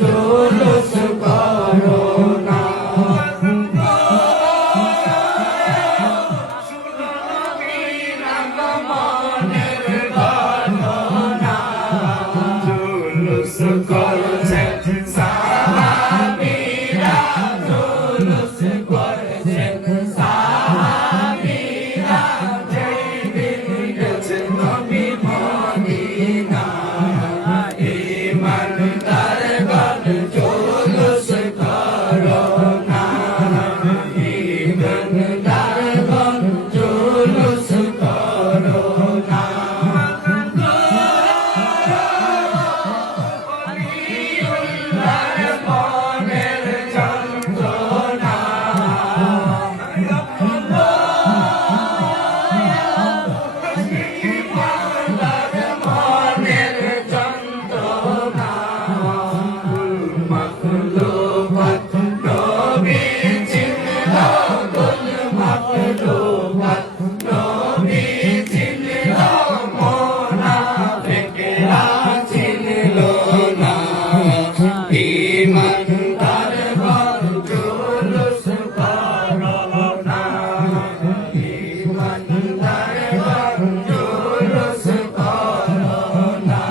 জুলুস করো না। শুনো নবীর আগমনের ঘটনা, জুলুস করছেন সাহাবীরা, জুলুস করছেন সাহাবীরা, যেদিন গেছেন নবী মদিনায়। ইমানদারগণ জুলুস করো না, ইমানদারগণ জুলুস করো না। অলিউল্লাহর মনের যন্ত্রণা, ইমানদার মনের যন্ত্রণা, মাখলুকাত নবী চিনল, কুল মাখলুকাত নবী চিনল, মুনাফিকরা চিনল না। ইমানদারগণ জুলুস করো না, ইমানদারগণ জুলুস করো না।